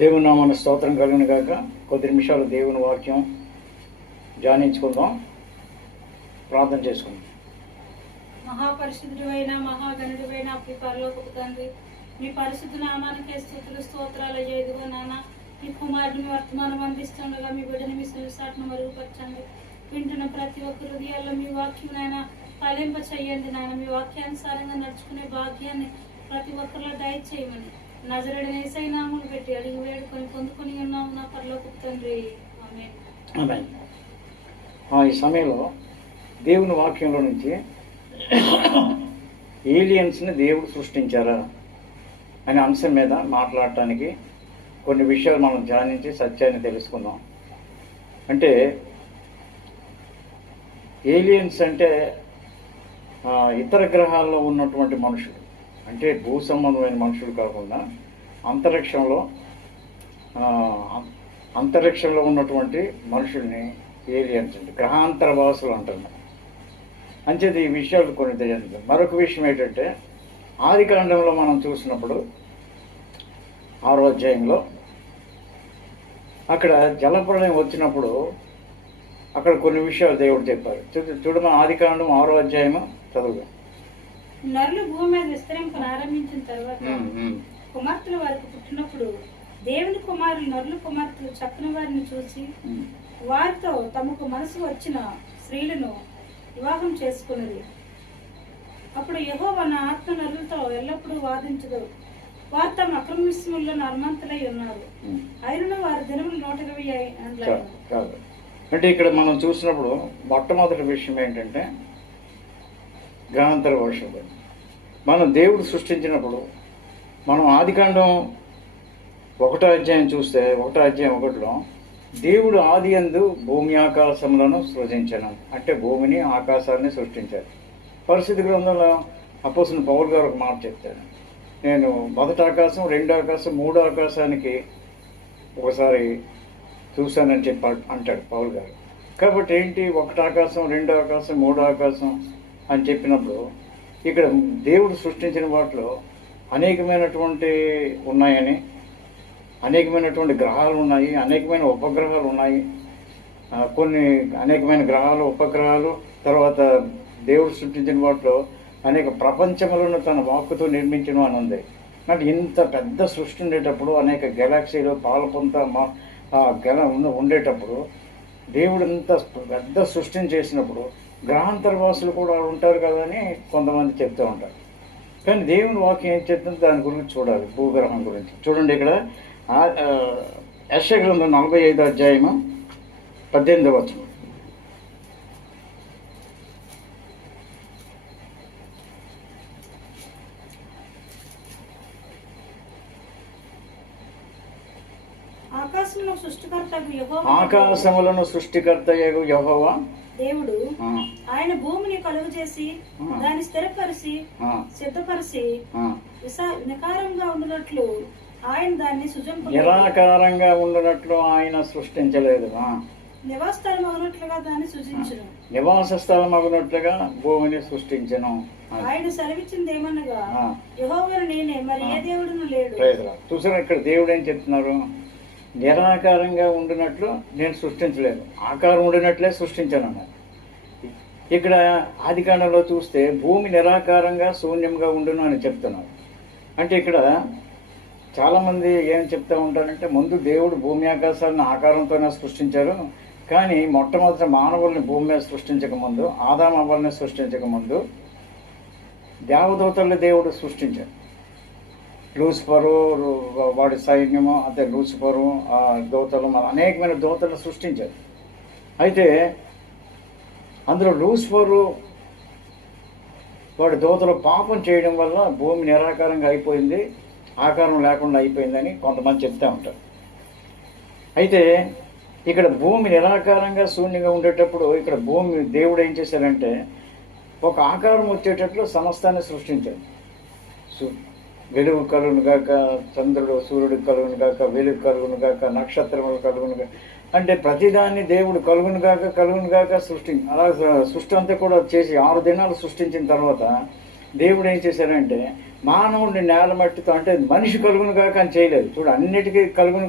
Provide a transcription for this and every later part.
దేవుని నామాన స్తోత్రం కలుగును గాక. కొద్ది నిమిషాలు దేవుని వాక్యం ధ్యానించుకుందాం, ప్రార్థన చేసుకుందాం. మహాపరిశుద్ధుడైన మహాగణుడైన పరలోకపు తండ్రి, మీ పరిశుద్ధ నామానికే స్తుతులు స్తోత్రాలు అయ్యేదిగో నాన్న. మీ కుమారుడిని వర్తమానం అందిస్తుండగా మీ బిడ్డని మీ సులుసాటును మరుగుపరచండి. వింటున్న ప్రతి ఒక్క హృదయాల్లో మీ వాక్యం నాయన ఫలింప చెయ్యండి నాయన. మీ వాక్యానుసారంగా నడుచుకునే భాగ్యాన్ని ప్రతి ఒక్కరిలో దయచేయమని నజరేయుడైన యేసయ్య నామమున పెట్టి అడిగి వేడుకొని పొందుకొని ఉన్నాము నా పరలోకపు తండ్రి. ఆమేన్. ఆమేన్. ఈ సమయంలో దేవుని వాక్యంలో నుంచి ఏలియన్స్ని దేవుడు సృష్టించారా అనే అంశం మీద మాట్లాడటానికి కొన్ని విషయాలు మనం ధ్యానించి సత్యాన్ని తెలుసుకుందాం. అంటే ఏలియన్స్ అంటే ఇతర గ్రహాల్లో ఉన్నటువంటి మనుషులు, అంటే భూ సంబంధమైన మనుషులు కాకుండా అంతరిక్షంలో ఉన్నటువంటి మనుషుల్ని ఏలియన్స్ అంటే గ్రహాంతర వాసులు అంటున్నారు. అంచేది ఈ విషయాలు కొన్ని తెలియదు. మరొక విషయం ఏంటంటే ఆదికాండంలో మనం చూసినప్పుడు 6వ అధ్యాయంలో అక్కడ జలప్రళయం వచ్చినప్పుడు అక్కడ కొన్ని విషయాలు దేవుడు చెప్పారు. చూడమా, ఆదికాండం 6వ అధ్యాయము చదువుగా. నరులు భూమి మీద విస్తరింపను ఆరంభించిన తర్వాత కుమార్తెల వారికి పుట్టినప్పుడు దేవుని కుమారులు నరుల కుమార్తెలు చక్కని వారిని చూసి వారితో తమకు మనసు వచ్చిన స్త్రీలను వివాహం చేసుకున్నది. అప్పుడు యెహోవా నా ఆత్మ నరులతో ఎల్లప్పుడూ వాదించదు, వారు తమ అక్రమ విషయముల్లో నర్మంతులై ఉన్నారు, అయినను వారి దినములు 120 కాదు. అంటే ఇక్కడ మనం చూసినప్పుడు మొట్టమొదటి విషయం ఏంటంటే గ్రహాంతర వర్షం. మనం దేవుడు సృష్టించినప్పుడు మనం ఆదికాండం 1వ అధ్యాయం చూస్తే 1వ అధ్యాయం 1లో దేవుడు ఆది యందు భూమి ఆకాశములను సృజించను, అంటే భూమిని ఆకాశాన్ని సృష్టించారు. పరిశుద్ధ గ్రంథంలో అపోస్తలుడైన పౌలు గారు ఒక మాట చెప్తారు, నేను మొదటి ఆకాశం, 2వ ఆకాశం, 3వ ఆకాశానికి ఒకసారి చూశానని చెప్పి అంటాడు పౌలు గారు. కాబట్టి ఏంటి, 1వ ఆకాశం, 2వ ఆకాశం, 3వ ఆకాశం అని చెప్పినప్పుడు ఇక్కడ దేవుడు సృష్టించిన వాటిలో అనేకమైనటువంటి ఉన్నాయని, అనేకమైనటువంటి గ్రహాలు ఉన్నాయి, అనేకమైన ఉపగ్రహాలు ఉన్నాయి, కొన్ని అనేకమైన గ్రహాలు, ఉపగ్రహాలు, తర్వాత దేవుడు సృష్టించిన వాటిలో అనేక ప్రపంచములను తన వాక్కుతో నిర్మించడం అని ఉంది. అంటే ఇంత పెద్ద సృష్టి ఉండేటప్పుడు, అనేక గెలాక్సీలు పాలపొంత ఉండేటప్పుడు, దేవుడు ఇంత పెద్ద సృష్టిని చేసినప్పుడు గ్రహాంతరవాసులు కూడా ఉంటారు కదా అని కొంతమంది చెప్తూ ఉంటారు. కానీ దేవుని వాక్యం ఏం చెప్తుందో దాని గురించి చూడాలి. భూగ్రహం గురించి చూడండి. ఇక్కడ యెషయా గ్రంథం 45వ అధ్యాయము 18వ వచనం. ఆకాశములను సృష్టికర్తయగు యెహోవా దేవుడు ఆయన భూమిని కలుగు చేసి దాన్ని స్థిరపరిచి సిద్ధపరిచి నికారంగా ఉండినట్లు ఆయన దాన్ని నిరాకారంగా ఉండినట్లు ఆయన సృష్టించలేదు. నివాస స్థలం అగునట్లుగా దాన్ని సృజించును, నివాస స్థలం అగునట్లుగా భూమిని సృష్టించను. ఆయన సెలవిచ్చింది ఏమనగా, యెహోవా నేనే, మరి ఏ దేవుడును లేడు. చూసారా, ఇక్కడ దేవుడు ఏం చెప్తున్నారు, నిరాకారంగా ఉండినట్లు నేను సృష్టించలేదు, ఆకారం ఉండినట్లే సృష్టించాను అన్నారు. ఇక్కడ ఆదికాండంలో చూస్తే భూమి నిరాకారంగా శూన్యంగా ఉండును అని చెప్తున్నారు. అంటే ఇక్కడ చాలామంది ఏం చెప్తూ ఉంటారంటే, ముందు దేవుడు భూమి ఆకాశాలను ఆకారంతోనే సృష్టించారు, కానీ మొట్టమొదటి మానవుల్ని భూమి మీద సృష్టించకముందు, ఆదాము అవ్వల్ని సృష్టించకముందు దేవదూతల్ని దేవుడు సృష్టించారు. లూసిఫరు, వాడి సైన్యము, అంటే లూసిఫరు, దూతలు, అనేకమైన దూతలను సృష్టించారు. అయితే అందులో లూసిఫరు వాడి దూతలు పాపం చేయడం వల్ల భూమి నిరాకారంగా అయిపోయింది, ఆకారం లేకుండా అయిపోయిందని కొంతమంది చెప్తూ ఉంటారు. అయితే ఇక్కడ భూమి నిరాకారంగా శూన్యంగా ఉండేటప్పుడు ఇక్కడ భూమి దేవుడు ఏం చేశారంటే ఒక ఆకారం వచ్చేటట్లు సమస్తాన్ని సృష్టించాడు. వెలుగు కలుగును గాక, చంద్రుడు సూర్యుడు కలుగును గాక, వెలుగు కలుగును గాక, నక్షత్రములు కలుగును గాక, అంటే ప్రతిదాన్ని దేవుడు కలుగును గాక సృష్టి అంతా కూడా చేసి 6 దినాలు సృష్టించిన తర్వాత దేవుడు ఏం చేశారంటే మానవుడిని నేల మట్టితో అంటే మనిషి కలుగును కాక అని చేయలేదు. చూడు, అన్నిటికీ కలుగును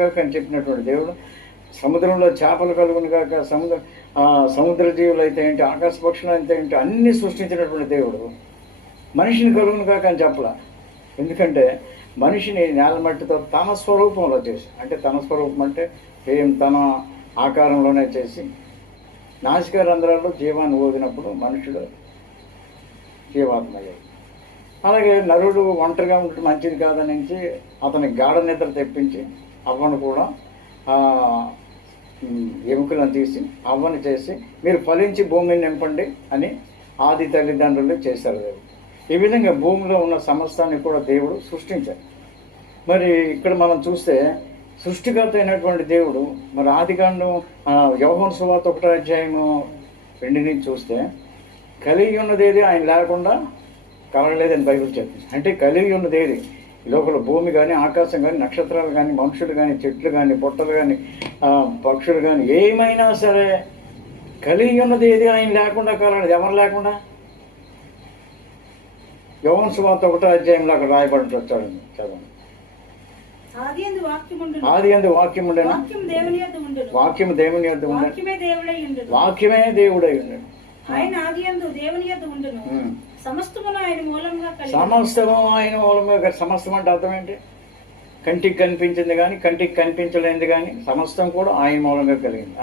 కాక అని చెప్పినటువంటి దేవుడు సముద్రంలో చేపలు కలుగును కాక, సముద్ర జీవులు అయితే ఏంటి, ఆకాశ పక్షులు అయితే ఏంటి, అన్నీ సృష్టించినటువంటి దేవుడు మనిషిని కలుగును కాక అని చెప్పలా. ఎందుకంటే మనిషిని నేల మట్టితో తన స్వరూపంలో చేసి, అంటే తన స్వరూపం అంటే తన ఆకారంలోనే చేసి నాసికా రంధ్రాల్లో జీవాన్ని ఊదినప్పుడు మనుషుడు జీవాత్మ అయ్యాడు. అలాగే నరుడు ఒంటరిగా ఉండటం మంచిది కాదని అతని గాఢ నిద్ర తెప్పించి అవ్వను కూడా ఎముకలను తీసి అవ్వని చేసి మీరు ఫలించి భూమిని నింపండి అని ఆది తల్లిదండ్రులు చేశారు. ఈ విధంగా భూమిలో ఉన్న సమస్తాన్ని కూడా దేవుడు సృష్టించాడు. మరి ఇక్కడ మనం చూస్తే సృష్టికర్త అయినటువంటి దేవుడు మరి ఆదికాండం యోహాను సువార్త 1:2 నుంచి చూస్తే కలిగి ఉన్నదేది ఆయన లేకుండా కలగలేదని బైబిల్ చెప్తుంది. అంటే కలిగి ఉన్నదేది లోపల భూమి కానీ, ఆకాశం కానీ, నక్షత్రాలు కానీ, మనుషులు కానీ, చెట్లు కానీ, పొట్టలు కానీ, పక్షులు కానీ, ఏమైనా సరే కలిగి ఉన్నది ఏది ఆయన లేకుండా కలగలేదు. ఎవరు లేకుండా? యోహాను సువార్త 1:2 అక్కడ రాయబడి వచ్చాడండి, చదవండి. ఆది యందు వాక్యం ఉండెను, వాక్యము దేవుని యొద్ద ఉండెను, వాక్యమే దేవుడై ఉండెను. ఆయన ఆది యందు దేవుని యొద్ద ఉండెను, సమస్తము ఆయన మూలంగా కలిగి. సమస్తము ఆయన మూలంగా. సమస్తం అంటే అర్థం ఏంటి? కంటికి కనిపించింది కానీ, కంటికి కనిపించలేనిది కానీ సమస్తం కూడా ఆయన మూలంగా కలిగింది.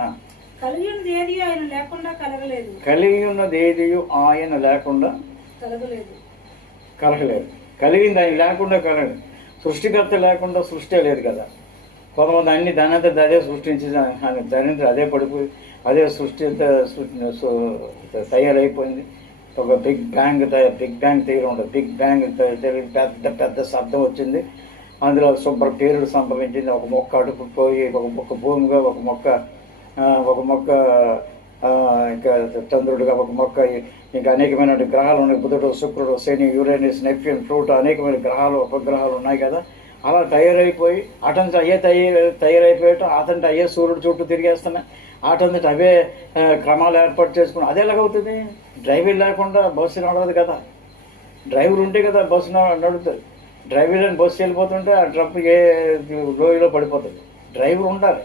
కలిగి ఉన్నది ఏది ఆయన లేకుండా కలగలేదు. కలిగి ఉన్నది ఏది ఆయన లేకుండా కలగలేదు. కలిగింది ఆయన లేకుండా కలగలేదు. సృష్టికర్త లేకుండా సృష్టి లేదు కదా. కొంతమంది అన్ని దానంతా అదే సృష్టించి దాని అదే పడిపోయి అదే సృష్టి తయారైపోయింది. ఒక బిగ్ బ్యాంగ్ థియరీ ఉంటుంది. బిగ్ బ్యాంగ్ పెద్ద శబ్దం వచ్చింది, అందులో శుభ్ర పేరుడు సంభవించింది. ఒక మొక్క అడుపుపోయి ఒక మొక్క భూమిగా, ఒక మొక్క ఇంకా చంద్రుడిగా, ఒక మొక్క ఇంకా అనేకమైన గ్రహాలు ఉన్నాయి. బుధుడు, శుక్రుడు, శని, యురేనస్, నెప్ట్యూన్, ప్లూటో, అనేకమైన గ్రహాలు, ఉపగ్రహాలు ఉన్నాయి కదా. అలా తయారైపోయి అటంతా అయ్యే తయారైపోయటం, అతంటే అయ్యే సూర్యుడు చుట్టూ తిరిగేస్తున్నాయి. అటంతటి అవే క్రమాలు ఏర్పాటు చేసుకుని అది ఎలాగవుతుంది? డ్రైవర్ లేకుండా బస్సు నడవదు కదా. డ్రైవర్ ఉంటే కదా బస్సు నడుస్తుంది. డ్రైవర్ లేని బస్సు వెళ్ళిపోతుంటే ఆ ట్రక్ ఏ లోయలో పడిపోతుంది. డ్రైవర్ ఉండాలి.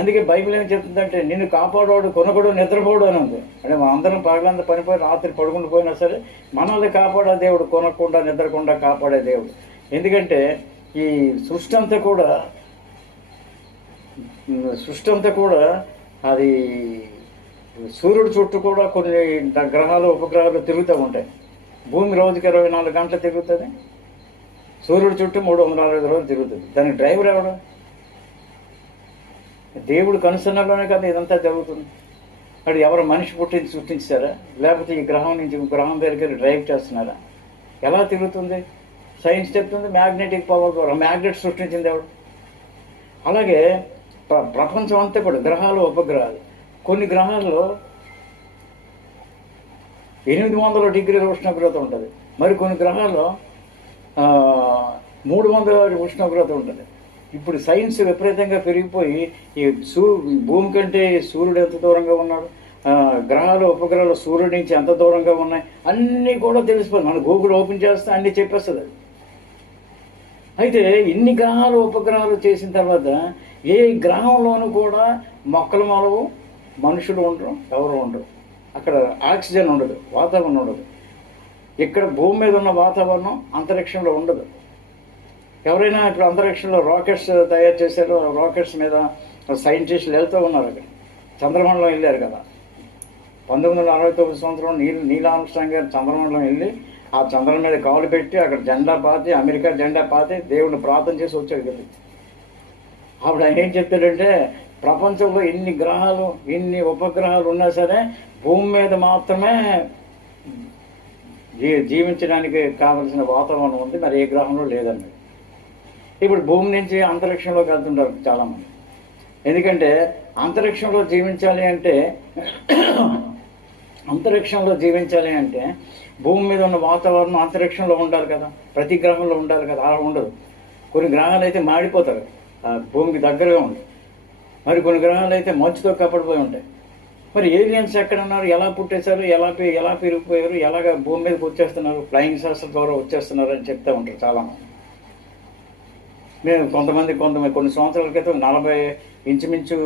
అందుకే బైబిల్ ఏం చెప్తుందంటే నిన్ను కాపాడోడు కొనకూడదు, నిద్రపోడు అని ఉంది. అంటే మా అందరం పగలంతా పనిపోయి రాత్రి పడుకుంటూ పోయినా సరే మనల్ని కాపాడే దేవుడు, కొనకుండా నిద్రకుండా కాపాడే దేవుడు. ఎందుకంటే ఈ సృష్టి అంతా కూడా అది సూర్యుడు చుట్టూ కూడా కొన్ని గ్రహాలు, ఉపగ్రహాలు తిరుగుతూ ఉంటాయి. భూమి రోజుకి 24 గంటలు తిరుగుతుంది. సూర్యుడు చుట్టూ 365 రోజులు తిరుగుతుంది. దానికి డ్రైవర్ ఎవడు? దేవుడు కనుసన్నలోనే కదా ఇదంతా జరుగుతుంది. అక్కడ ఎవరు మనిషి పుట్టించి సృష్టించారా? లేకపోతే ఈ గ్రహం నుంచి గ్రహం దగ్గరికి డ్రైవ్ చేస్తున్నారా? ఎలా తిరుగుతుంది? సైన్స్ చెప్తుంది మ్యాగ్నెటిక్ పవర్ ద్వారా. మ్యాగ్నెట్ సృష్టించింది ఎవడు? అలాగే ప్రపంచం అంతా కూడా గ్రహాలు, ఉపగ్రహాలు. కొన్ని గ్రహాల్లో 800 డిగ్రీల ఉష్ణోగ్రత ఉంటుంది. మరి కొన్ని గ్రహాల్లో 300 ఉష్ణోగ్రత ఉంటుంది. ఇప్పుడు సైన్స్ విపరీతంగా పెరిగిపోయి ఈ భూమి కంటే సూర్యుడు ఎంత దూరంగా ఉన్నాడు, గ్రహాలు, ఉపగ్రహాలు సూర్యుడి నుంచి ఎంత దూరంగా ఉన్నాయి అన్నీ కూడా తెలిసిపోయింది. మనం గూగుల్ ఓపెన్ చేస్తే అన్నీ చెప్పేస్తుంది అది. అయితే ఇన్ని గ్రహాలు, ఉపగ్రహాలు చేసిన తర్వాత ఏ గ్రహంలోనూ కూడా మొక్కలు మొలవు, మనుషులు ఉండరు, ఎవరు ఉండరు. అక్కడ ఆక్సిజన్ ఉండదు, వాతావరణం ఉండదు. ఇక్కడ భూమి మీద ఉన్న వాతావరణం అంతరిక్షంలో ఉండదు. ఎవరైనా ఇప్పుడు అంతరిక్షంలో రాకెట్స్ తయారు చేశారు, రాకెట్స్ మీద సైంటిస్టులు వెళ్తూ ఉన్నారు. అక్కడ చంద్రమండలం వెళ్ళారు కదా. 1969 సంవత్సరం నీల్ ఆర్మ్స్ట్రాంగ్ గారు చంద్రమండలం వెళ్ళి ఆ చంద్రం మీద కాలు పెట్టి అక్కడ జెండా పాతి, అమెరికా జెండా పాతి దేవుడిని ప్రార్థన చేసి వచ్చాడు కదా. అప్పుడు ఆయన ఏం చెప్తాడంటే ప్రపంచంలో ఎన్ని గ్రహాలు, ఎన్ని ఉపగ్రహాలు ఉన్నా సరే భూమి మీద మాత్రమే జీవించడానికి కావలసిన వాతావరణం ఉంది, మరి ఏ గ్రహంలో లేదన్నది. ఇప్పుడు భూమి నుంచి అంతరిక్షంలోకి వెళ్తుంటారు చాలామంది. ఎందుకంటే అంతరిక్షంలో జీవించాలి అంటే భూమి మీద ఉన్న వాతావరణం అంతరిక్షంలో ఉండాలి కదా, ప్రతి గ్రహంలో ఉండాలి కదా. అలా ఉండదు. కొన్ని గ్రహాలు అయితే మాడిపోతారు, భూమికి దగ్గరగా ఉంటాయి. మరి కొన్ని గ్రహాలు అయితే మంచుతో కప్పడిపోయి ఉంటాయి. మరి ఏలియన్స్ ఎక్కడ ఉన్నారు, ఎలా పుట్టేశారు, ఎలా పెరిగిపోయారు, ఎలాగ భూమి మీదకి వచ్చేస్తున్నారు, ఫ్లయింగ్ సాసర్ ద్వారా వచ్చేస్తున్నారు అని చెప్తూ ఉంటారు చాలామంది. మేము కొంతమంది కొన్ని సంవత్సరాల క్రితం ఇంచుమించు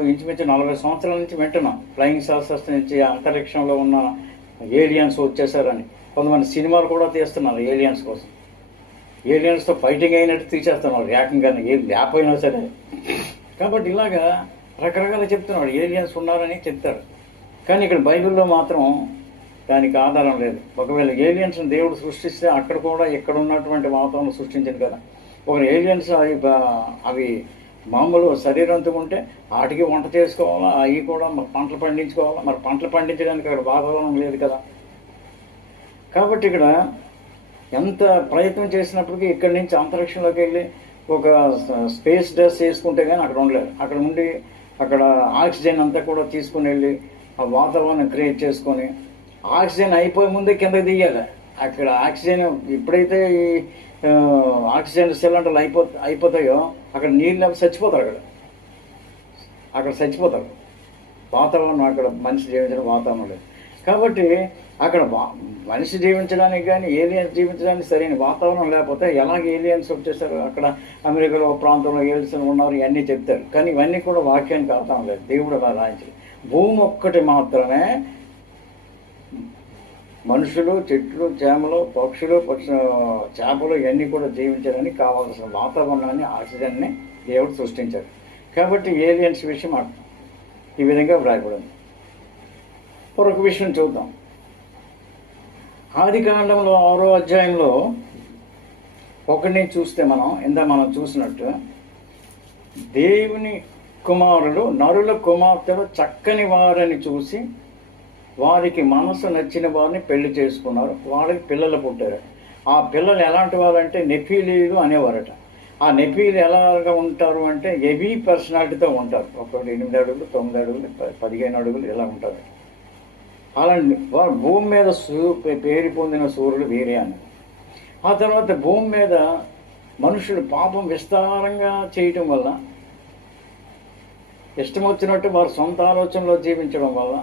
40 సంవత్సరాల నుంచి వింటున్నాం ఫ్లయింగ్ సాసర్స్ నుంచి అంతరిక్షంలో ఉన్న ఏలియన్స్ వచ్చేసారని. కొంతమంది సినిమాలు కూడా తీస్తున్నారు ఏలియన్స్ కోసం. ఏలియన్స్తో ఫైటింగ్ అయినట్టు తీసేస్తున్నారు ఏకంగా, ఏం లేకపోయినా సరే. కాబట్టి ఇలాగా రకరకాల చెప్తున్నాడు, ఏలియన్స్ ఉన్నారని చెప్తారు. కానీ ఇక్కడ బైబిల్లో మాత్రం దానికి ఆధారం లేదు. ఒకవేళ ఏలియన్స్ని దేవుడు సృష్టిస్తే అక్కడ కూడా ఇక్కడ ఉన్నటువంటి వాతావరణం సృష్టించింది కదా. ఒక ఏలియన్స్ అవి మామూలు శరీరంతో ఉంటే వాటికి వంట చేసుకోవాలా, అవి కూడా పంటలు పండించుకోవాలా. మరి పంటలు పండించడానికి అక్కడ వాతావరణం లేదు కదా. కాబట్టి ఇక్కడ ఎంత ప్రయత్నం చేసినప్పటికీ ఇక్కడి నుంచి అంతరిక్షంలోకి వెళ్ళి ఒక స్పేస్ డ్రెస్ వేసుకుంటే కానీ అక్కడ ఉండలేదు. అక్కడ ఉండి అక్కడ ఆక్సిజన్ అంతా కూడా తీసుకుని వెళ్ళి ఆ వాతావరణం క్రియేట్ చేసుకొని ఆక్సిజన్ అయిపోయే ముందే కిందకి దిగాలి. అక్కడ ఆక్సిజన్ ఎప్పుడైతే ఈ ఆక్సిజన్ సిలిండర్లు అయిపోతాయో అక్కడ నీళ్ళు చచ్చిపోతారు. అక్కడ చచ్చిపోతారు. వాతావరణం అక్కడ మనిషి జీవించడం వాతావరణం లేదు. కాబట్టి అక్కడ మనిషి జీవించడానికి కానీ ఏలియన్స్ జీవించడానికి సరైన వాతావరణం లేకపోతే ఎలాగ ఏలియన్స్ వచ్చేసారు. అక్కడ అమెరికాలో ప్రాంతంలో ఏలియన్స్ ఉన్నారు ఇవన్నీ చెప్తారు. కానీ ఇవన్నీ కూడా వాక్యానికి అర్థం లేదు. దేవుడు అలా రాయించారు. భూమి ఒక్కటి మాత్రమే మనుషులు, చెట్లు, చేమలు, పక్షులు, చేపలు ఇవన్నీ కూడా జీవించడానికి కావాల్సిన వాతావరణాన్ని, ఆక్సిజన్ని దేవుడు సృష్టించారు. కాబట్టి ఏలియన్స్ విషయం ఈ విధంగా వ్రాయబడింది. మరొక విషయం చూద్దాం. ఆదికాండంలో 6వ అధ్యాయంలో 1 చూస్తే మనం చూసినట్టు దేవుని కుమారులు నరుల కుమార్తెలు చక్కని వారని చూసి వారికి మనసు నచ్చిన వారిని పెళ్లి చేసుకున్నారు. వాళ్ళకి పిల్లలు పుట్టారు. ఆ పిల్లలు ఎలాంటి వారంటే నెఫీలీలు అనేవారట. ఆ నెఫీలు ఎలాగా ఉంటారు అంటే హెవీ పర్సనాలిటీతో ఉంటారు. ఒకటి 8 అడుగులు, 9 అడుగులు, 15 అడుగులు ఇలా ఉంటారు. అలాంటి వారు భూమి మీద పేరు పొందిన సూర్యుడు వీరే అన్నది. ఆ తర్వాత భూమి మీద మనుషులు పాపం విస్తారంగా చేయటం వల్ల, ఇష్టం వచ్చినట్టు వారు సొంత ఆలోచనలో జీవించడం వల్ల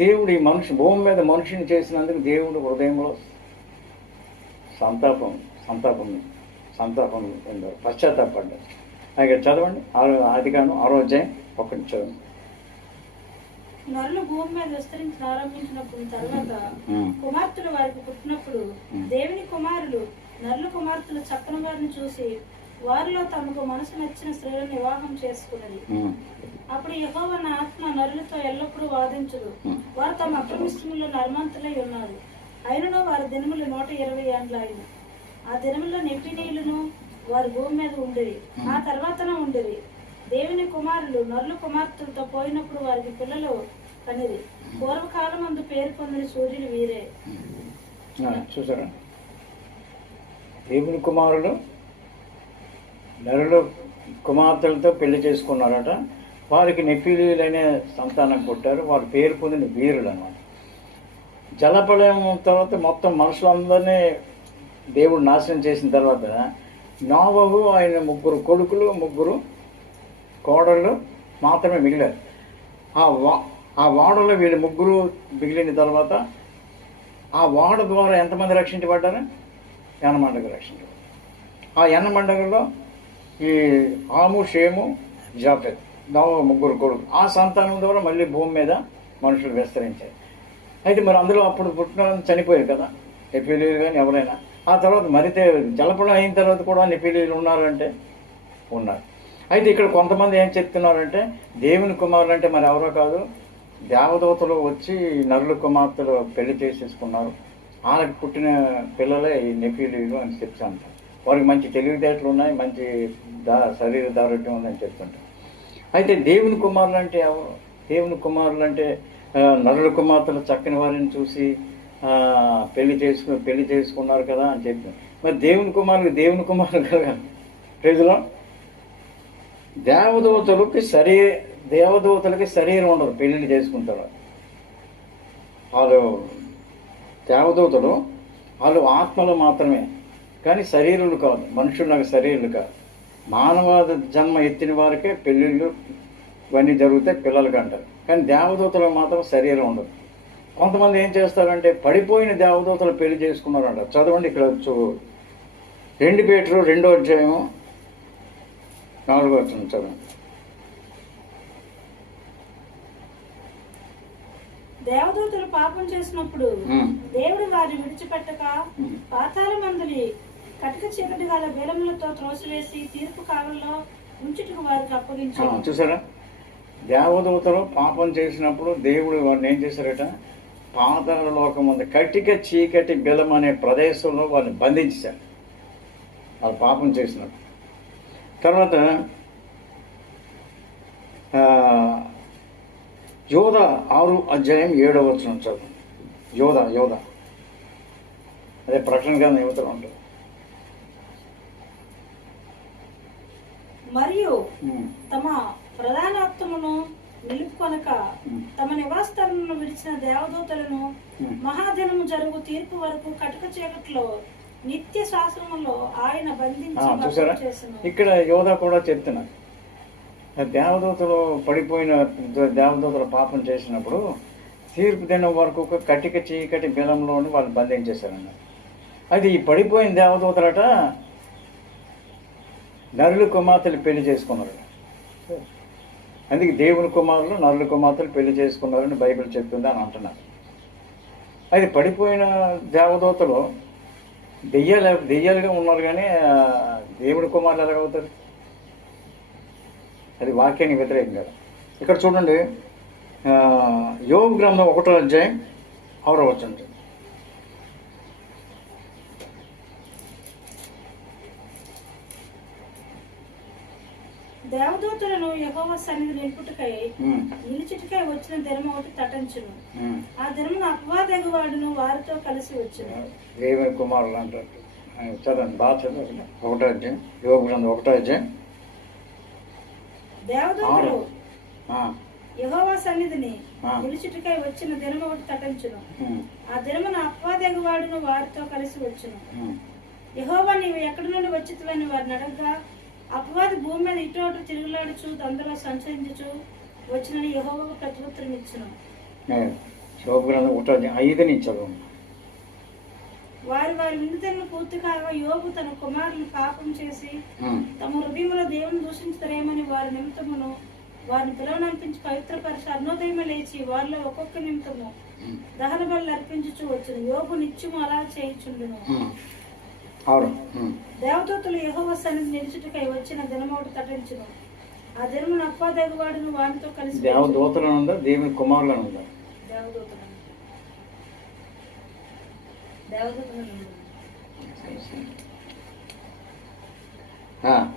దేవుడు ఈ భూమి మీద మనుషుని చేసినందుకు దేవుడు హృదయంలో సంతాపం పొందారు, పశ్చాత్తాపడ్డారు. ఇక్కడ చదవండి, ఆదికాండం 6వ అధ్యాయం 1 చదవండి. నరులు భూమి మీద విస్తరించి ఆరంభించినప్పుడు తర్వాత కుమార్తెలు వారికి పుట్టినప్పుడు దేవుని కుమారులు నరుల కుమార్తెలు చక్కని వారిని చూసి వారిలో తమకు మనసు నచ్చిన స్త్రీలను వివాహం చేసుకున్నది. అప్పుడు యెహోవా నా ఆత్మ నరులతో ఎల్లప్పుడూ వాదించుడు. వారు తమ అక్రమిష్టములో నర్మంతులై ఉన్నారు. అయినను వారి దినములు 120 ఏండ్లు అయిన. ఆ దినముల్లో నెఫీలీయులను వారి భూమి మీద ఉండేవి. ఆ తర్వాతన ఉండేవి. దేవుని కుమారులు నరుల కుమార్తెలతో పోయినప్పుడు వారికి పిల్లలు కనిరి. పూర్వకాలం అందు పేరు పొందిన సూర్యులు వీరే. చూసారా, దేవుని కుమారులు నరుల కుమార్తెలతో పెళ్లి చేసుకున్నారట. వారికి నెఫీలీయులు అనే సంతానం పుట్టారు. వారు పేరు పొందిన వీరులు అన్నమాట. జలప్రళయం తర్వాత మొత్తం మనుషులందరినీ దేవుడు నాశనం చేసిన తర్వాత నోవహు ఆయన 3 కొడుకులు 3 కోడళ్ళు మాత్రమే మిగిలారు. ఆ వాడలో వీళ్ళు 3 మిగిలిన తర్వాత ఆ వాడ ద్వారా ఎంతమంది రక్షించబడ్డారు? ఎనమండగ రక్షించబడ్డారు. ఆ ఎనమండగలో ఈ ఆము, షేము, జాఫెత్, నోవహు 3 కొడుకు. ఆ సంతానం ద్వారా మళ్ళీ భూమి మీద మనుషులు విస్తరించారు. అయితే మరి అందులో అప్పుడు పుట్టిన చనిపోయారు కదా నెఫీలీయులు కానీ ఎవరైనా. ఆ తర్వాత మరితే జలప్రళయం అయిన తర్వాత కూడా నెఫీలీయులు ఉన్నారంటే ఉన్నారు. అయితే ఇక్కడ కొంతమంది ఏం చెప్తున్నారంటే దేవుని కుమారులు అంటే మరి ఎవరో కాదు, దేవదూతలు వచ్చి నరుల కుమార్తెలు పెళ్లి చేసేసుకున్నారు. వాళ్ళకి పుట్టిన పిల్లలే ఈ నెఫీలీయులు అని చెప్తా అంటారు. వారికి మంచి తెలివితేటలు ఉన్నాయి, మంచి శరీర దారుఢ్యం ఉందని చెప్తుంటారు. అయితే దేవుని కుమారులు అంటే ఎవరు? దేవుని కుమారులు అంటే నరుల కుమార్తెలు చక్కని వారిని చూసి పెళ్లి చేసుకున్నారు కదా అని చెప్పి. మరి దేవుని కుమారులు కదా ప్రజలో దేవదూతలకి శరీరం ఉండదు, పెళ్లిళ్ళు చేసుకుంటారు. దేవదూతలు వాళ్ళు ఆత్మలు మాత్రమే, కానీ శరీరులు కాదు, మనుషులకు శరీరులు కాదు. మానవ జన్మ ఎత్తిన వారికే పెళ్ళిళ్ళు ఇవన్నీ జరుగుతాయి, పిల్లలకి అంటారు. కానీ దేవదూతలకు మాత్రం శరీరం ఉండదు. కొంతమంది ఏం చేస్తారంటే పడిపోయిన దేవదూతలు పెళ్లి చేసుకున్నారంట. చదవండి ఇక్కడ 2 పేతురు 2వ అధ్యాయము 4వ వచనం చదవండి. దేవదూతలు పాపం చేసినప్పుడు దేవుడు వారిని విడిచిపెట్టక పాతాళమందుని కటిక చీకటి గల బేలములతో త్రోసివేసి తీర్పు కాలంలో ఉంచుటకు వారికి అప్పగించారు. చూసారా, దేవదూతలు పాపం చేసినప్పుడు దేవుడు వారిని ఏం చేశారట, పాతాళ లోకం ఉంది కటిక చీకటి బెలం అనే ప్రదేశంలో వాళ్ళని బంధించారు, వాళ్ళు పాపం చేసినప్పుడు. తర్వాత యోధ 6వ అధ్యాయం 7వ వచనం చదువు. యోధ అదే ప్రకటన గ్రంథం యువతలో ఉంటుంది. మరియు తమ ప్రధానత్వమును నిలుపుకొనక తమ నివాసస్థలమును విడిచిన దేవదూతలను మహాదినము జరుగు తీర్పు వరకు కటక చీకట్లో నిత్య శాస్త్రములో ఆయన బంధించి. ఇక్కడ యోధ కూడా చెప్తున్నారు, దేవదూతలు పడిపోయిన దేవదూతలు పాపం చేసినప్పుడు తీర్పు దినం వరకు ఒక కటిక చీకటి బెలంలోని వాళ్ళు బంధించేశారన్న. అది ఈ పడిపోయిన దేవదూతలట నరుల కుమార్తెలు పెళ్లి చేసుకున్నారు. అందుకే దేవుని కుమారులు నరుల కుమార్తెలు పెళ్లి చేసుకున్నారని బైబిల్ చెప్తుంది అని అంటున్నారు. అది పడిపోయిన దేవదూతలు దెయ్యాలుగా ఉన్నారు, కానీ దేవుని కుమారులు ఎలాగవుతారు? అది వాక్యానికి వ్యతిరేకం కదా. ఇక్కడ చూడండి, యోబు గ్రంథం 1వ అధ్యాయం 6వ వచనం. దేవదూతలను యెహోవా సన్నిధి నిలుపుటకై నిలిచుటకై వచ్చిన దినము ఒకటి తటంచును. ఆ దినమున అపవాదగువాడును వారితో కలిసి వచ్చును. దేవుని కుమారులు అంటారు. చదవండి, బాగా చదవండి. 1వ అధ్యాయం యోబు గ్రంథం 1వ అధ్యాయం. దేవదూతలు యెహోవా సన్నిధిని నిలుచుటకై వచ్చిన దినము ఒకటి తటంచును. ఆ దినమున అపవాదగువాడును వారితో కలిసి వచ్చును. యెహోవా నీవు ఎక్కడి నుండి వచ్చితివని వారిని అడగగా అపవాది భూమి మీద ఇటు అటు తిరుగులాడుచు అందులో సంచరించుచు వచ్చినని యెహోవాకు ప్రత్యుత్తరం ఇచ్చును. వారి విందుతలను పూర్తి కాగా యోబు తన కుమారులను పాపం చేసి తమ హృదయంలో దేవుని దూషించుతారేమని వారి నిమిత్తమును వారిని పిలవనంపించి పవిత్రపరిచి అరుణోదయమే లేచి వారిలో ఒక్కొక్క నిమిత్తము దహన బలులు అర్పించుచు వచ్చును. యోబు నిత్యము అలా చేయుచుండును. దేవదూతలు యెహోవా సన్నిధి నిలుచుటకై వచ్చిన దినమొకటి తటంచును. ఆ దినమున అపవాదగువాడును వారితో కలిసి. దేవదూతలను ఉందా, దేవుని కుమారులను ఉందా?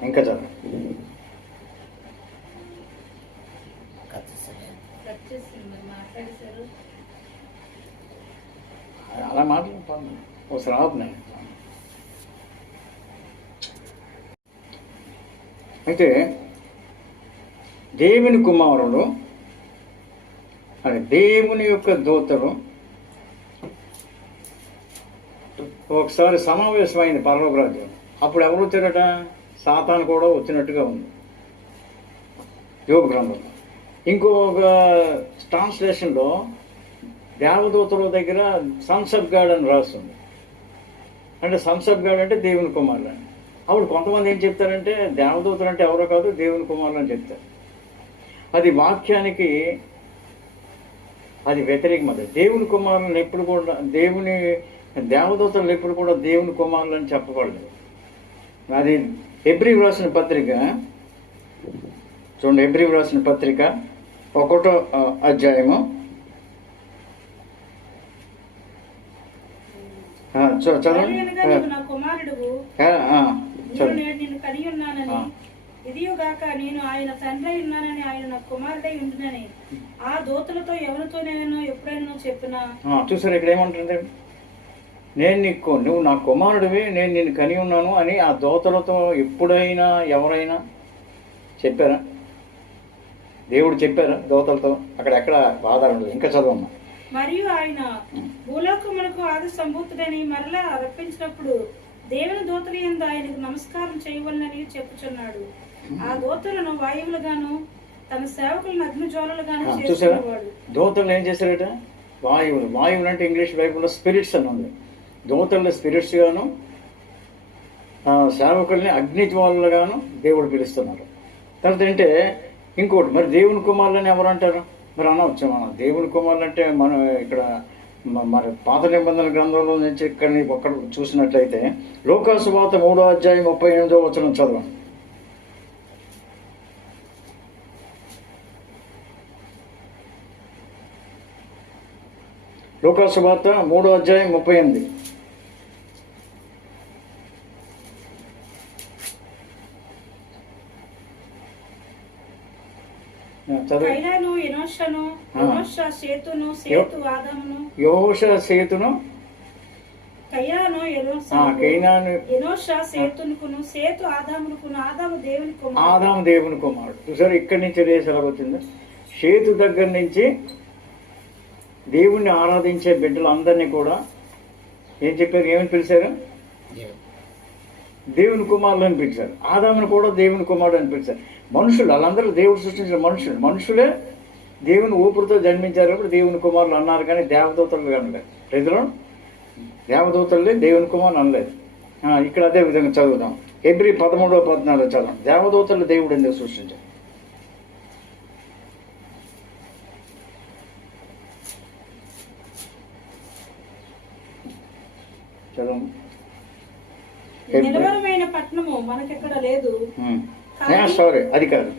ఇంకా చదువు. అలా మాట్లాడుతాను ఒకసారి ఆపున్నాయి. అయితే దేవుని కుమారుడు అని దేవుని యొక్క దూతలు ఒకసారి సమావేశమైంది పరలోక రాజ్యం. అప్పుడు ఎవరు వచ్చారట? సాతాను కూడా వచ్చినట్టుగా ఉంది యోబు గ్రంథంలో. ఇంకొక ట్రాన్స్లేషన్లో దేవదూతల దగ్గర సన్స్ ఆఫ్ గాడ్ అని రాస్తుంది. అంటే సన్స్ ఆఫ్ గాడ్ అంటే దేవుని కుమారులు అని. అప్పుడు కొంతమంది ఏం చెప్తారంటే దేవదూతలు అంటే ఎవరో కాదు, దేవుని కుమారులు అని చెప్తారు. అది వాక్యానికి అది వ్యతిరేకం. దేవుని కుమారులను ఎప్పుడు కూడా దేవదూతలు ఎప్పుడు కూడా దేవుని కుమారులు అని చెప్పకూడదు. అది హెబ్రీ రాసిన పత్రిక చూడండి. హెబ్రీ రాసిన పత్రిక 1వ అధ్యాయము చదవండి. ఇదియుగాక నేను ఆయన తండ్రి ఉన్నానని ఆయన నా కుమారుడై ఉంటునని ఆ దూతలతో ఎవరితో నేను ఎప్పుడైనా చెప్పినా. చూసారు ఇక్కడ ఏమంటుంది? నువ్వు నా కుమారుడివి, నేను నిన్ను కని ఉన్నాను అని ఆ దూతలతో ఎప్పుడైనా ఎవరైనా చెప్పారా? దేవుడు చెప్పారా దూతలతో? అక్కడ ఆధారం ఉండదు. ఇంకా చదవమ్మా. మరియు ఆయన భూలోకములకు ఆది సంభూతుడని మరలా రప్పించినప్పుడు దేవుని దూతల యందు ఆయనకు నమస్కారం చేయవలనని చెప్పుచున్నాడు. ఆ దూతలను వాయువులుగాను తన సేవకులను అగ్నిజ్వాలలుగానే చూసారా, చేసుకునేవాడు. దూతలు ఏం చేశారట? వాయువులు అంటే ఇంగ్లీష్ బైబుల్లో స్పిరిట్స్ అని ఉంది. దూతల్లో స్పిరిట్స్ గాను, సేవకుల్ని అగ్నిజ్వాలలుగాను దేవుడు పిలుస్తున్నారు. తర్వాత ఏంటంటే ఇంకోటి, మరి దేవుని కుమారులని ఎవరు అంటారు? మరి అనవచ్చు మనం దేవుని కుమారులు అంటే మనం ఇక్కడ మరి పాత నిబంధన గ్రంథంలో నుంచి ఇక్కడ ఒక్కడ చూసినట్లయితే లోకాసు వార్త 3వ అధ్యాయం 38వ వచనం చదవండి. లోకాసు వార్త 3వ అధ్యాయం 38. కయనాను, ఎనోషను, ఎనోషా సేతును, సేతు ఆదామును, యెహోషా సేతును, కయనాను, కయనాను, ఎనోషా సేతునుకును, సేతు ఆదామునుకును, ఆదాము దేవుని కుమారుడు. ఆదాము దేవుని కుమారుడు. చూసారు, ఇక్కడి నుంచి రేసలా వచ్చింది. సేతు దగ్గర నుంచి దేవుణ్ణి ఆరాధించే బిడ్డలందరినీ కూడా ఏం చెప్పారు? ఏమని పిలిచారు? దేవుని కుమారులు అని పిలిచారు. ఆదామును కూడా దేవుని కుమారుడు అని పిలిచారు. మనుషులు వాళ్ళందరూ దేవుడు సృష్టించిన మనుషులే దేవుని ఊపిరితో జన్మించారు. అప్పుడు దేవుని కుమారులు అన్నారు, కానీ దేవదూతలు అనలేదు. రైతులు దేవదూతలే దేవుని కుమారులు అనలేదు. ఇక్కడ అదే విధంగా చదువుదాం. హెబ్రీ 13:14 చదవం. దేవదూతలు దేవుడు ఎందుకు సృష్టించారు? చదవం. నిలవరమైన పట్టణము మనకెక్కడ లేదు. సారీ, అది కాదు.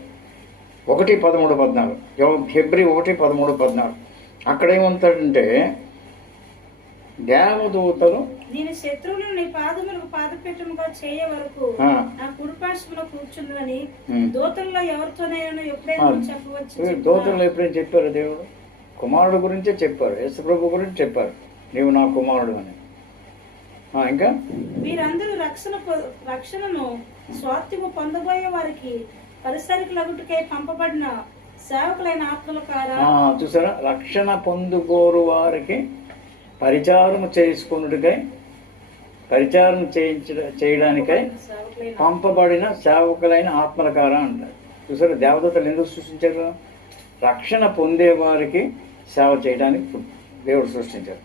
1:13-14 హెబ్రీ 1:13-14 అక్కడ ఏమంటాడంటే దేవదూతలు నేను శత్రువులను నీ పాదములకు పాదపీఠముగా చేయ వరకు నా కుడిపార్శ్వములో కూర్చుందని దూతల్లో ఎవరితోనైనా ఎప్పుడైనా చెప్పవచ్చు. దూతల్లో ఎప్పుడైనా చెప్పారు? దేవుడు కుమారుడు గురించే చెప్పారు. యేసు ప్రభు గురించి చెప్పారు, నీవు నా కుమారుడు అని. ఇంకా వీరందరూ రక్షణను స్వార్థము పొందబోయే వారికి పరిసరికులగుటకై పంపబడిన సేవకులైన ఆత్మల కారా. చూసారా, రక్షణ పొందుకోరు వారికి పరిచారం చేసుకున్నట్టుకై, పరిచారం చేయడానికై పంపబడిన సేవకులైన ఆత్మల కారా అంటారు. చూసారా, దేవదూతలు ఎందుకు సృష్టించారు? రక్షణ పొందే వారికి సేవ చేయడానికి దేవుడు సృష్టించారు.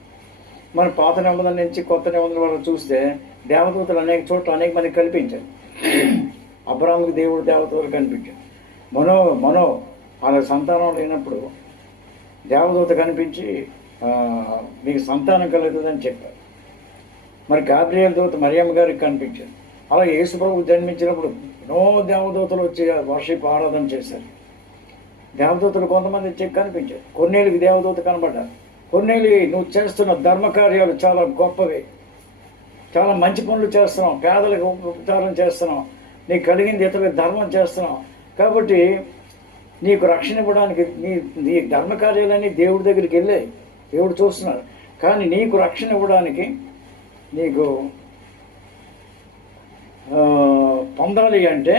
మన పాత నిబంధన నుంచి కొత్త నిబంధన వరకు చూస్తే దేవదూతలు అనేక చోట్ల అనేక మంది కల్పించారు. అబ్రాహాముకి దేవుడు దేవదూతలు కనిపించారు. మనో వాళ్ళ సంతానం లేనప్పుడు దేవదూత కనిపించి మీకు సంతానం కలుగుతుందని చెప్పారు. మరి గాబ్రియల్ దూత మరియమ్మ గారికి కనిపించారు. అలాగే యేసు ప్రభు జన్మించినప్పుడు ఎన్నో దేవదూతలు వచ్చి వర్షిప్ ఆరాధన చేశారు. దేవదూతలు కొంతమంది వచ్చి కనిపించారు. కొన్నేళ్ళకి దేవదూత కనబడ్డారు. కొన్నేళ్ళు నువ్వు చేస్తున్న ధర్మకార్యాలు చాలా గొప్పవి, చాలా మంచి పనులు చేస్తున్నావు, పేదలకు ఉపచారం చేస్తున్నావు, నీకు కలిగింది ఇతరులకు ధర్మం చేస్తున్నావు, కాబట్టి నీకు రక్షణ ఇవ్వడానికి నీ ధర్మకార్యాలన్నీ దేవుడి దగ్గరికి వెళ్ళాయి, దేవుడు చూస్తున్నారు. కానీ నీకు రక్షణ ఇవ్వడానికి నీకు పొందాలి అంటే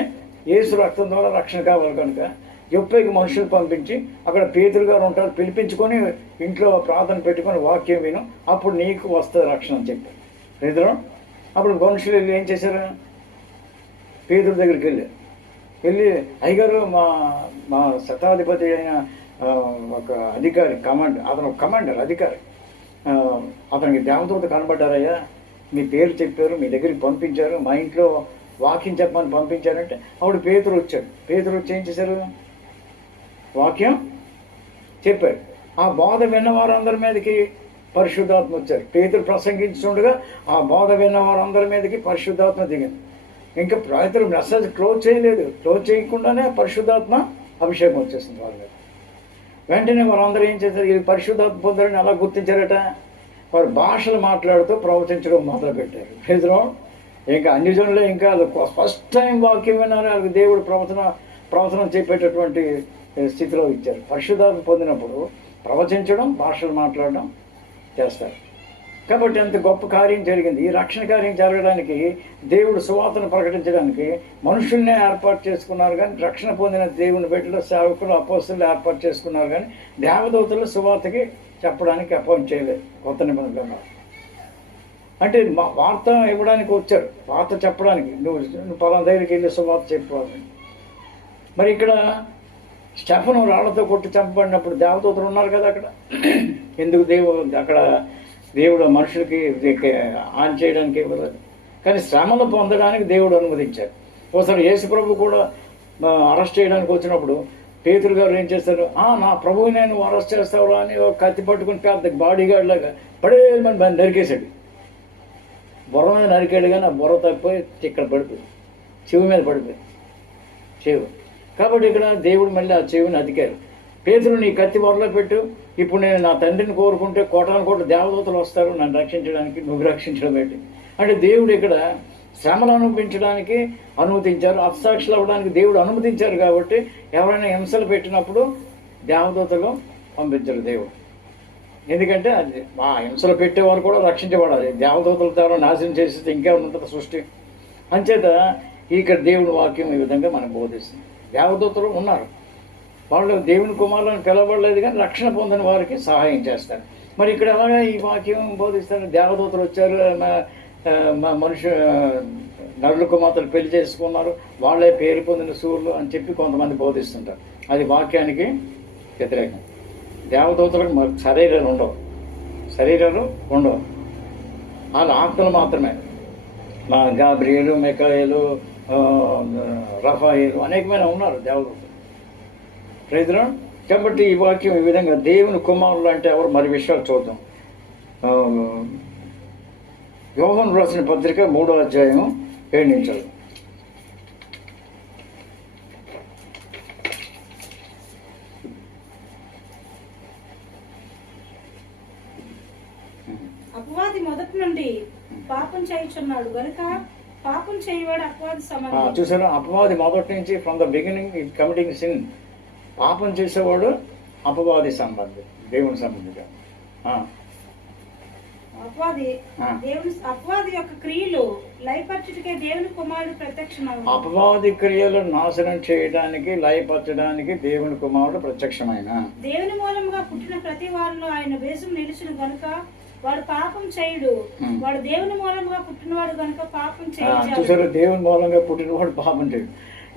యేసు రక్తం ద్వారా రక్షణ కావాలి. కనుక యొప్పైకి మనుషులు పంపించి అక్కడ పేతురు గారు ఉంటారు, పిలిపించుకొని ఇంట్లో ప్రార్థన పెట్టుకొని వాక్యం విను, అప్పుడు నీకు వస్తుంది రక్షణ అని చెప్పారు. పేతురు అప్పుడు మనుషులు వెళ్ళి ఏం చేశారు? పేతురు దగ్గరికి వెళ్ళి అయ్యగారు మా శతాధిపతి అయిన ఒక అధికారి అతను కమాండర్ అధికారి, అతనికి దేవదూత కనబడ్డారయ్యా, మీ పేరు చెప్పారు, మీ దగ్గరికి పంపించారు, మా ఇంట్లో వాక్యం చెప్పమని పంపించారంటే అప్పుడు పేతురు వచ్చాడు. పేతురు వచ్చి ఏం చేశారు? వాక్యం చెప్పాడు. ఆ బోధ విన్న వారందరి మీదకి పరిశుద్ధాత్మ వచ్చారు. పేతురు ప్రసంగించుండగా ఆ బోధ విన్న వారందరి మీదకి పరిశుద్ధాత్మ దిగింది. ఇంకా పేతురు మెసేజ్ క్లోజ్ చేయకుండానే పరిశుద్ధాత్మ అభిషేకం వచ్చేసింది వాళ్ళ మీద. వెంటనే వారందరూ ఏం చేశారు? ఇది పరిశుద్ధాత్మ పొందారని అలా గుర్తించారట. వారు భాషలు మాట్లాడుతూ ప్రవచించడం మొదలుపెట్టారు. పేతురు ఇంకా అన్ని జనులే ఇంకా ఫస్ట్ టైం వాక్యం విన్నారు. వాళ్ళకి దేవుడు ప్రవచనం చెప్పేటటువంటి స్థితిలో ఇచ్చారు. పరిశుద్ధాత్మ పొందినప్పుడు ప్రవచించడం, భాషలు మాట్లాడడం చేస్తారు. కాబట్టి అంత గొప్ప కార్యం జరిగింది. ఈ రక్షణ కార్యం జరగడానికి దేవుడు సువార్తను ప్రకటించడానికి మనుషుల్నే ఏర్పాటు చేసుకున్నారు. కానీ రక్షణ పొందిన దేవుని బిడ్డలు, సేవకులు, అపోస్తలులు ఏర్పాటు చేసుకున్నారు. కానీ దేవదూతలు సువార్తకి చెప్పడానికి అపాయింట్ చేయలేదు కొత్త నిబంధనలో. అంటే వార్త ఇవ్వడానికి వచ్చారు, వార్త చెప్పడానికి. నువ్వు పలానా దగ్గరికి వెళ్ళి సువార్త చెప్పుకోవాలి. మరి ఇక్కడ స్టెఫను రాళ్లతో కొట్టి చంపబడినప్పుడు దేవదూతలు ఉన్నారు కదా అక్కడ. ఎందుకు అక్కడ దేవుడు మనుషులకి ఆన్ చేయడానికి ఇవ్వలేదు, కానీ శ్రమలు పొందడానికి దేవుడు అనుమతించారు. ఒకసారి యేసుప్రభు కూడా అరెస్ట్ చేయడానికి వచ్చినప్పుడు పేతురు గారు ఏం చేస్తారు, నా ప్రభువు నేను అరెస్ట్ చేస్తావురా అని కత్తి పట్టుకుని పెద్ద బాడీ గార్డ్ లాగా పడేమని నరికేశాడు. బుర్ర మీద నరికాడు, కానీ ఆ బుర్ర తప్పిపోయి ఇక్కడ పడిపోయింది, చెవి మీద పడిపోయింది చెవి. కాబట్టి ఇక్కడ దేవుడు మళ్ళీ ఆ చెవిని అతికారు. పేతురు నీ కత్తి బొరలో పెట్టు, ఇప్పుడు నేను నా తండ్రిని కోరుకుంటే కోటాను దేవదూతలు వస్తారు నన్ను రక్షించడానికి, నువ్వు రక్షించడం ఏంటి అంటే దేవుడు ఇక్కడ శ్రమలు అనుభవించడానికి అనుమతించారు, అప్సాక్షులు అవ్వడానికి దేవుడు అనుమతించారు. కాబట్టి ఎవరైనా హింసలు పెట్టినప్పుడు దేవదూతలు పంపించరు దేవుడు. ఎందుకంటే అది ఆ హింసలు పెట్టేవారు కూడా రక్షించబడాలి, దేవదూతల ద్వారా నాశనం చేసేస్తే ఇంకేమైనా ఉంటుంది సృష్టి. అంచేత ఇక్కడ దేవుని వాక్యం ఈ విధంగా మనకు బోధిస్తుంది. దేవదూతలు ఉన్నారు, వాళ్ళు దేవుని కుమారులను పిలవబడలేదు, కానీ రక్షణ పొందని వారికి సహాయం చేస్తారు. మరి ఇక్కడ ఎలాగా ఈ వాక్యం బోధిస్తారు? దేవదూతలు వచ్చారు, మనుషు నరుల కుమార్తెలు పెళ్లి చేసుకున్నారు, వాళ్ళే పేరు పొందిన సూర్యులు అని చెప్పి కొంతమంది బోధిస్తుంటారు. అది వాక్యానికి వ్యతిరేకం. దేవదూతలకు శరీరాలు ఉండవు, వాళ్ళ ఆత్మలు మాత్రమే. గాబ్రియేలు, మిఖాయేలు, రఫాయేలు అనేకమైన ఉన్నారు దేవదూతలు. రైతులు కాబట్టి ఈ వాక్యం ఈ విధంగా దేవుని కుమారులు అంటే ఎవరు మరి విషయాలు చూద్దాం. యోహాను రాసిన పత్రిక 3వ అధ్యాయం 7 నిమిషాలు. అపవాది మొదటి నుండి పాపం చేయుచున్నాడు గనుక పాపం చేయవాడు అపవాది సంబంధి. చూసారా, అపవాది మొదటి నుంచి from the beginning committing sin. పాపం చేసేవాడు అపవాది సంబంధి, దేవుని సంబంధిగా. అపవాది యొక్క క్రియలు లయపరచుటకే దేవుని కుమారుడు ప్రత్యక్షమైన. అపవాది క్రియలు నాశనం చేయడానికి, లయపరచడానికి దేవుని కుమారుడు ప్రత్యక్షమైన. దేవుని మూలంగా పుట్టిన ప్రతి వారిలో ఆయన వేషం నిలిచిన గనుక వాడు పాపం చేయుడు, వాడు దేవుని మూలంగా పుట్టినవాడు గనుక పాపం చేయడు. చూసారు, దేవుని మూలంగా పుట్టినవాడు పాపం చేయడు.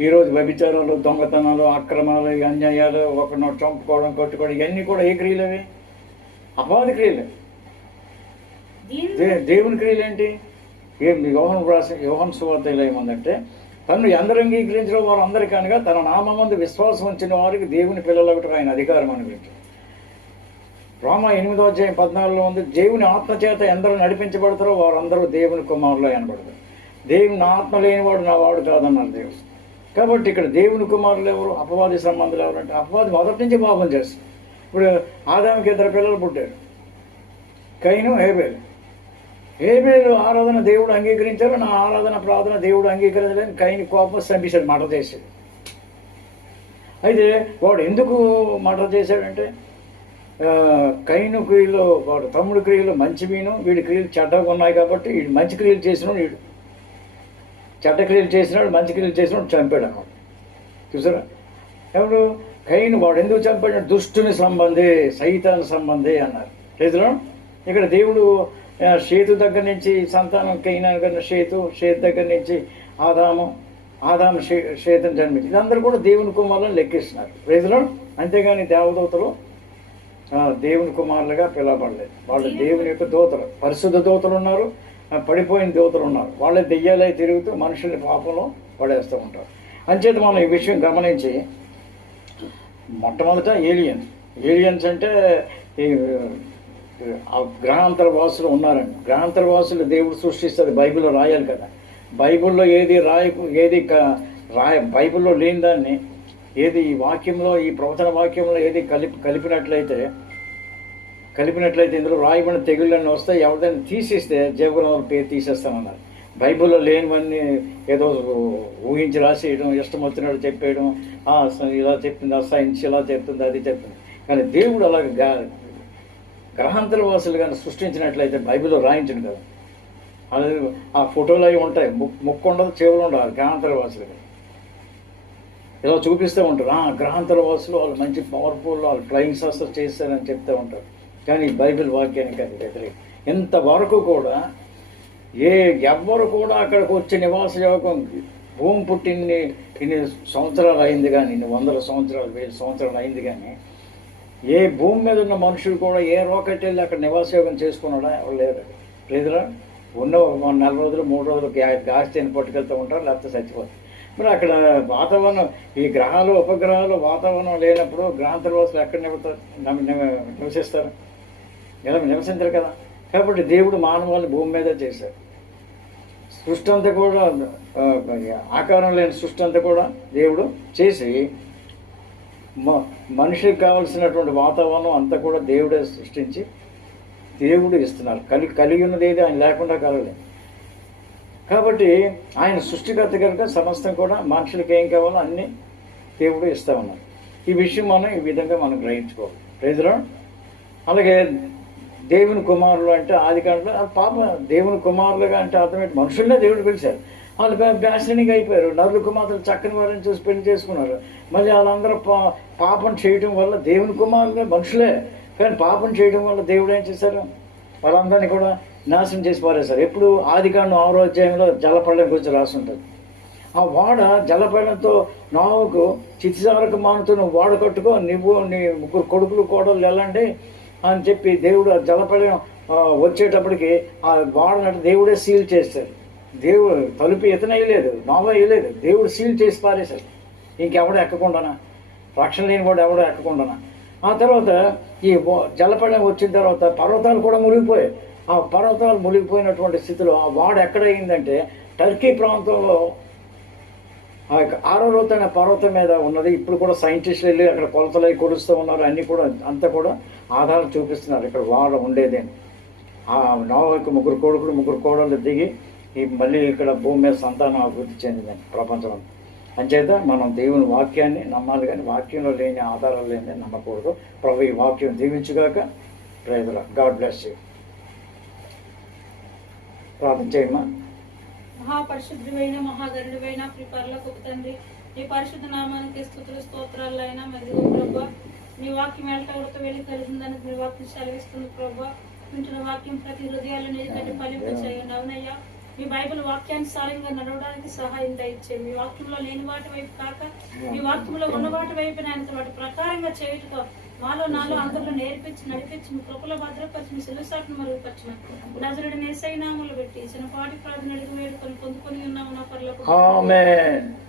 ఈరోజు వ్యభిచారాలు, దొంగతనాలు, అక్రమాలు, అన్యాయాలు, ఒకరినో చంపుకోవడం, కొట్టుకోవడం, ఇవన్నీ కూడా ఏ క్రియలు? అవి అపవాది క్రియలు. దేవుని క్రియలు ఏంటి? యోహాను సువార్తలో ఏముందంటే, తను ఎందరు అంగీకరించిన వారు అందరికీ అనగా తన నామమందు విశ్వాసం ఉంచిన వారికి దేవుని పిల్లలకు ఆయన అధికారం అనుగ్రహించారు. రోమా 8వ అధ్యాయం 14లో ఉంది, దేవుని ఆత్మచేత ఎందరూ నడిపించబడతారో వారందరూ దేవుని కుమారులు అనబడతారు. దేవుని ఆత్మ లేనివాడు నా వాడు కాదన్నారు దేవుడు. కాబట్టి ఇక్కడ దేవుని కుమారులు ఎవరు? అపవాది సంబంధాలు ఎవరంటే, అపవాది మొదటి నుంచి పాపం చేస్తారు. ఇప్పుడు ఆదాముకి 2 పిల్లలు పుట్టారు, కయీను, హేబేలు. హేబేలు ఆరాధన దేవుడు అంగీకరించారు, నా ఆరాధన ప్రార్థన దేవుడు అంగీకరించలేని కయీను కోపం చంపేశాడు, మర్డర్ చేశాడు. అయితే వాడు ఎందుకు మర్డర్ చేశాడంటే, కయీను క్రియలో వాడు తమ్ముడు క్రియలు మంచి మీను, వీడి క్రియలు చెడ్డగా ఉన్నాయి కాబట్టి వీడు మంచి క్రియలు చేసినాడు, వీడు చెడ్డ క్రియలు చేసినాడు, మంచి క్రియలు చేసినాడు, చంపాడు అన్నమాట. చూసారా, ఎవరు కయీను? వాడు ఎందుకు చంపాడు? దుష్టుని సంబంధి, సైతాన్ సంబంధి అన్నారు. రైతులు ఇక్కడ దేవుడు షేతు దగ్గర నుంచి సంతానం కయీనాను కన్నా షేతు దగ్గర నుంచి ఆదాము షేతుని జన్మించి ఇదందరూ కూడా దేవుని కుమారులను లెక్కిస్తున్నారు. రైతులు అంతేగాని దేవదూతలు దేవుని కుమారులుగా పిలవబడలేదు. వాళ్ళు దేవుని యొక్క దూతలు, పరిశుద్ధ దూతలు ఉన్నారు, పడిపోయిన దూతలు ఉన్నారు. వాళ్ళే దెయ్యాలై తిరుగుతూ మనుషుల్ని పాపంలో పడేస్తూ ఉంటారు. అంచేత మనం ఈ విషయం గమనించి, మొట్టమొదట ఏలియన్స్ అంటే ఈ గ్రహాంతర వాసులు ఉన్నారండి. గ్రహాంతర వాసులు దేవుడు సృష్టిస్తుంది, బైబిల్లో రాయాలి కదా. బైబిల్లో బైబిల్లో లేని దాన్ని ఏది ఈ వాక్యంలో, ఈ ప్రవచన వాక్యంలో ఏది కలిపినట్లయితే ఇందులో రాయబడిన తెగుళ్ళన్నీ వస్తాయి. ఎవరిదైనా తీసిస్తే జీవగ్రంథాల పేరు తీసేస్తానన్నారు. బైబిల్లో లేనివన్నీ ఏదో ఊహించి రాసేయడం, ఇష్టం వచ్చినట్టు చెప్పేయడం, ఇలా చెప్తుంది, ఆ సైన్స్ ఇలా చెప్తుంది, అది చెప్తుంది. కానీ దేవుడు అలాగే గ్రహాంతర వాసులు కానీ సృష్టించినట్లయితే బైబిల్లో రాయించను కదా. అది ఆ ఫోటోలు అవి ఉంటాయి, ముక్కు ఉండదు, చెవులు ఉండదు. గ్రహాంతర వాసులు ఇలా చూపిస్తూ ఉంటారు, గ్రహాంతర వాసులు వాళ్ళు మంచి పవర్ఫుల్, వాళ్ళు ఫ్లయింగ్ శాస్త్రం చేస్తారని చెప్తూ ఉంటారు. కానీ బైబిల్ వాక్యానికి అది వ్యతిరేకం. ఇంతవరకు కూడా ఎవ్వరు కూడా అక్కడికి వచ్చే నివాస యోగం భూమి పుట్టి ఇన్ని సంవత్సరాలు అయింది కానీ, ఇన్ని వందల సంవత్సరాలు, 1000 సంవత్సరాలు అయింది కానీ, ఏ భూమి మీద ఉన్న మనుషులు కూడా ఏ రాకెట్ వెళ్ళి అక్కడ నివాసయోగం చేసుకున్నాడా? ఎవరు లేరు. లేదురా, ఉన్న 4 రోజులు 3 రోజులు గ్యాస్ తిని పట్టుకెళ్తూ ఉంటారు, లేకపోతే చచ్చిపోతారు. మరి అక్కడ వాతావరణం, ఈ గ్రహాలు ఉపగ్రహాలు వాతావరణం లేనప్పుడు గ్రహాంతరవాసులు ఎక్కడ నివసిస్తారు? ఎలా నివసించరు కదా. కాబట్టి దేవుడు మానవాళ్ళని భూమి మీద చేశారు. సృష్టి అంతా కూడా ఆకారం లేని సృష్టి అంతా కూడా దేవుడు చేసి మనిషికి కావలసినటువంటి వాతావరణం అంతా కూడా దేవుడే సృష్టించి దేవుడు ఇస్తున్నారు. కలిగి ఉన్నది ఏది ఆయన లేకుండా కలగలేదు. కాబట్టి ఆయన సృష్టికర్త కనుక సమస్తం కూడా మనుషులకి ఏం కావాలో అన్నీ దేవుడు ఇస్తూ ఉన్నారు. ఈ విషయం మనం ఈ విధంగా మనం గ్రహించుకోవాలి. ప్రైజ్రా. అలాగే దేవుని కుమారులు అంటే ఆదికాండలో పాప దేవుని కుమారులుగా అంటే అర్థమైతే మనుషులనే దేవుడు పిలిచారు. వాళ్ళు బ్యాసనింగ్ అయిపోయారు. నరులు కుమారులు చక్కని వారిని చూసి పెళ్లి చేసుకున్నారు. మళ్ళీ వాళ్ళందరూ పాపం చేయడం వల్ల దేవుని కుమారులే మనుషులే, కానీ పాపం చేయడం వల్ల దేవుడు ఏం చేశారు? వాళ్ళందరినీ కూడా నాశనం చేసి పారేశారు. ఎప్పుడు? ఆదికాండం 6వ అధ్యాయంలో జలప్రళయం గురించి రాసి ఉంటుంది. ఆ వాడ జలప్రళయంతో నోవహుకు చితిసారకు మానుతూ నువ్వు వాడ కట్టుకో, నువ్వు నీ 3 కొడుకులు కోడలు వెళ్ళండి అని చెప్పి దేవుడు ఆ జలప్రళయం వచ్చేటప్పటికి ఆ వాడనట్టు దేవుడే సీల్ చేశారు. దేవుడు తలుపు ఇతనయ్యలేదు, నోవహు వేయలేదు, దేవుడు సీల్ చేసి పారేశారు. ఇంకెవడో ఎక్కకుండానా, రక్షణ లేని వాడు ఎవడో ఎక్కకుండానా. ఆ తర్వాత ఈ జలప్రళయం వచ్చిన తర్వాత పర్వతాలు కూడా మునిగిపోయాయి. ఆ పర్వతాలు మునిగిపోయినటువంటి స్థితిలో ఆ వాడ ఎక్కడయిందంటే టర్కీ ప్రాంతంలో ఆ యొక్క ఆరోరోత్ అనే పర్వతం మీద ఉన్నది. ఇప్పుడు కూడా సైంటిస్టులు వెళ్ళి అక్కడ కొలతలై కొలుస్తూ ఉన్నారు. అన్నీ కూడా అంతా కూడా ఆధారం చూపిస్తున్నారు ఇక్కడ వాడ ఉండేదని. ఆ నోవహుకు 3 కొడుకులు 3 కోడళ్ళు దిగి మళ్ళీ ఇక్కడ భూమి మీద సంతానం అభివృద్ధి చెందిందని ప్రపంచం అంతా. అంచేత మనం దేవుని వాక్యాన్ని నమ్మాలి, కానీ వాక్యంలో లేని ఆధారాలు లేని నమ్మకూడదు. ప్రభు ఈ వాక్యం దీవించుగాక. Praise Lord. God bless you. ప్రార్థన చేయమ్మా. మహాపరిశుద్ధుడైన మహాగరుడైన పరలోకపు తండ్రి, నీ పరిశుద్ధ నామానికి స్తుతులు స్తోత్రాలు అయినా మరియు ప్రభా, నీ వాక్యం ఎల్ట ఉడత వెళ్ళి కలిగిందని మీ వాక్యం సెలవిస్తుంది ప్రభా. వింటున్న వాక్యం ప్రతి హృదయాలను ఎందుకంటే ఫలింపచేయండి. అవునయ్యా, మీ బైబిల్ వాక్యానుసారంగా నడవడానికి సహాయం దయచేయండి. మీ వాక్యంలో లేని వాటి వైపు కాక మీ వాక్యంలో ఉన్న వాటి వైపు నేను వాటి ప్రకారంగా చేయుటతో నాలో అందరిలో నేర్పించి నడిపించి మీ కృపలో భద్రపరిచి మీ శిలుసాటును మరుగుపరచమని నజరుడిని యేసయ్య నామములో పెట్టి చిన్నపాటి ప్రార్థన అడిగి వేడుకొని పొందుకొని ఉన్నాము నా పరలోకపు తండ్రి. ఆమేన్.